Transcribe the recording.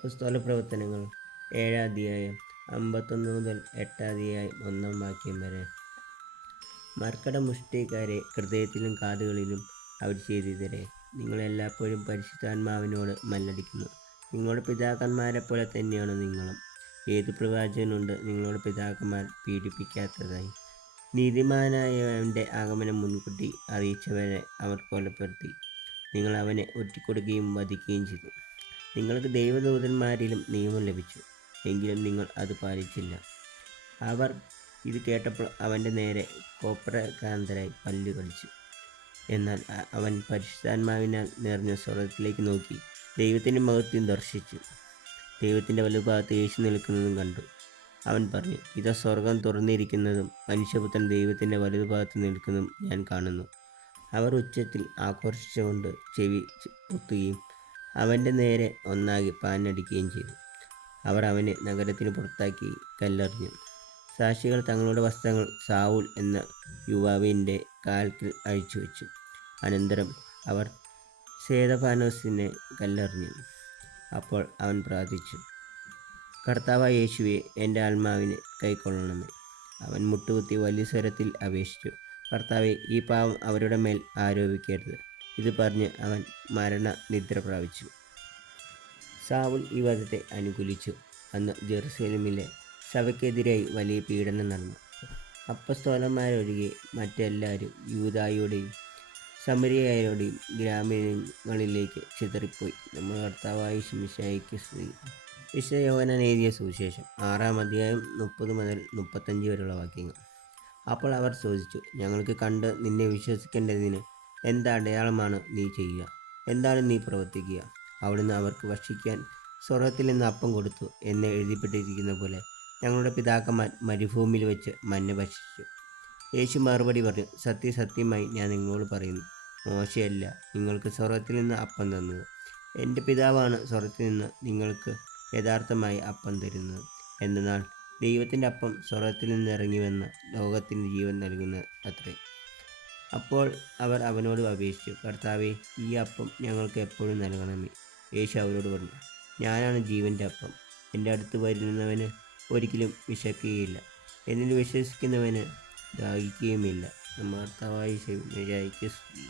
പുസ്തക പ്രവർത്തനങ്ങൾ 7-ാം അധ്യായം 51 മുതൽ 8-ാം അധ്യായം 1-ാം വാക്യം വരെ. മർക്കടമുഷ്ടിക്കാരെ ഹൃദയത്തിലും കാതുകളിലും അവിടുചെയ്തവരെ, നിങ്ങൾ എല്ലായ്പ്പോഴും പരിശുദ്ധാത്മാവിനോട് മല്ലടിക്കുന്നു. നിങ്ങളുടെ പിതാക്കന്മാരെപ്പോലെ തന്നെയാണ് നിങ്ങളും. ഏതു പ്രവാചകനുണ്ട് നിങ്ങളുടെ പിതാക്കന്മാർ പീഡിപ്പിക്കാത്തതായി? നീതിമാനായവൻ്റെ ആഗമനം മുൻകൂട്ടി അറിയിച്ചവരെ അവർ കൊലപ്പെടുത്തി. നിങ്ങൾ അവനെ ഒറ്റിക്കൊടുക്കുകയും വധിക്കുകയും ചെയ്തു. നിങ്ങൾക്ക് ദൈവദൂതന്മാരിലും നിയമം ലഭിച്ചു, എങ്കിലും നിങ്ങൾ അത് പാലിച്ചില്ല. അവർ ഇത് കേട്ടപ്പോൾ അവൻ്റെ നേരെ കോപഭ്രാന്തരായി പല്ല് കടിച്ചു. എന്നാൽ അവൻ പരിശുദ്ധാത്മാവിനാൽ നിറഞ്ഞ സ്വർഗ്ഗത്തിലേക്ക് നോക്കി ദൈവത്തിൻ്റെ മഹത്വം ദർശിച്ചു. ദൈവത്തിൻ്റെ വലതുഭാഗത്ത് യേശു നിൽക്കുന്നതും കണ്ടു. അവൻ പറഞ്ഞു, ഇതാ സ്വർഗം തുറന്നിരിക്കുന്നതും മനുഷ്യപുത്രൻ ദൈവത്തിൻ്റെ വലതുഭാഗത്ത് നിൽക്കുന്നതും ഞാൻ കാണുന്നു. അവർ ഉച്ചത്തിൽ ആഘോഷിച്ചുകൊണ്ട് ചെവി പൊത്തുകയും അവൻ്റെ നേരെ ഒന്നാകെ പാഞ്ഞടിക്കുകയും ചെയ്തു. അവർ അവനെ നഗരത്തിന് പുറത്താക്കി കല്ലെറിഞ്ഞു. സാക്ഷികൾ തങ്ങളുടെ വസ്ത്രങ്ങൾ സാവൂൽ എന്ന യുവാവിൻ്റെ കാൽക്കൽ അഴിച്ചുവെച്ചു. അനന്തരം അവർ സ്തേഫാനോസിനെ കല്ലെറിഞ്ഞു. അപ്പോൾ അവൻ പ്രാർത്ഥിച്ചു, കർത്താവായ യേശുവേ, എൻ്റെ ആത്മാവിനെ കൈക്കൊള്ളണമേ. അവൻ മുട്ടുകുത്തി വലിയ സ്വരത്തിൽ അപേക്ഷിച്ചു, കർത്താവേ, ഈ പാവം അവരുടെ മേൽ ആരോപിക്കരുത്. ഇത് പറഞ്ഞ് അവൻ മരണനിദ്ര പ്രാപിച്ചു. സാവൂൾ ഈ വധത്തെ അനുകൂലിച്ചു. അന്ന് ജെറുസലേമിലെ സഭയ്ക്കെതിരായി വലിയ പീഡനം നടന്നു. അപ്പൊസ്തലന്മാരൊഴികെ മറ്റെല്ലാവരും യൂദായുടെയും സമരിയരുടെയും ഗ്രാമങ്ങളിലേക്ക് ചിതറിപ്പോയി. നമ്മുടെ കർത്താവായ മിശിഹായ്ക്ക് സ്തുതി. വിശുദ്ധ യോഹന്നാൻ എഴുതിയ സുവിശേഷം 6-ാം അധ്യായം 30 മുതൽ 35 വരെയുള്ള വാക്യങ്ങൾ. അപ്പോൾ അവർ ചോദിച്ചു, ഞങ്ങൾക്ക് കണ്ട് നിന്നെ വിശ്വസിക്കേണ്ടതിന് എന്ത് അടയാളമാണ് നീ ചെയ്യുക? എന്താണ് നീ പ്രവർത്തിക്കുക? അവിടുന്ന് അവർക്ക് ഭക്ഷിക്കാൻ സ്വർഗ്ഗത്തിൽ നിന്ന് അപ്പം കൊടുത്തു എന്ന് എഴുതപ്പെട്ടിരിക്കുന്ന പോലെ ഞങ്ങളുടെ പിതാക്കന്മാർ മരുഭൂമിയിൽ വെച്ച് മന്ന ഭക്ഷിച്ചു. യേശു മറുപടി പറഞ്ഞു, സത്യസത്യമായി ഞാൻ നിങ്ങളോട് പറയുന്നു, മോശയല്ല നിങ്ങൾക്ക് സ്വർഗ്ഗത്തിൽ നിന്ന് അപ്പം തന്നത്. എൻ്റെ പിതാവാണ് സ്വർഗ്ഗത്തിൽ നിന്ന് നിങ്ങൾക്ക് യഥാർത്ഥമായി അപ്പം തരുന്നത്. എന്നാൽ ദൈവത്തിൻ്റെ അപ്പം സ്വർഗ്ഗത്തിൽ നിന്ന് ഇറങ്ങി വന്ന ലോകത്തിന് ജീവൻ നൽകുന്നത് അത്രേ. അപ്പോൾ അവർ അവനോട് അപേക്ഷിച്ചു, കർത്താവേ, ഈ അപ്പം ഞങ്ങൾക്ക് എപ്പോഴും നൽകണമേ. യേശു അവരോട് പറഞ്ഞു, ഞാനാണ് ജീവൻ്റെ അപ്പം. എൻ്റെ അടുത്ത് വരുന്നവന് ഒരിക്കലും വിശക്കുകയില്ല, എന്നിൽ വിശ്വസിക്കുന്നവന് ദാഹിക്കുകയുമില്ല. നമ്മുടെ കർത്താവായ മിശിഹായ്ക്ക് സ്തുതി.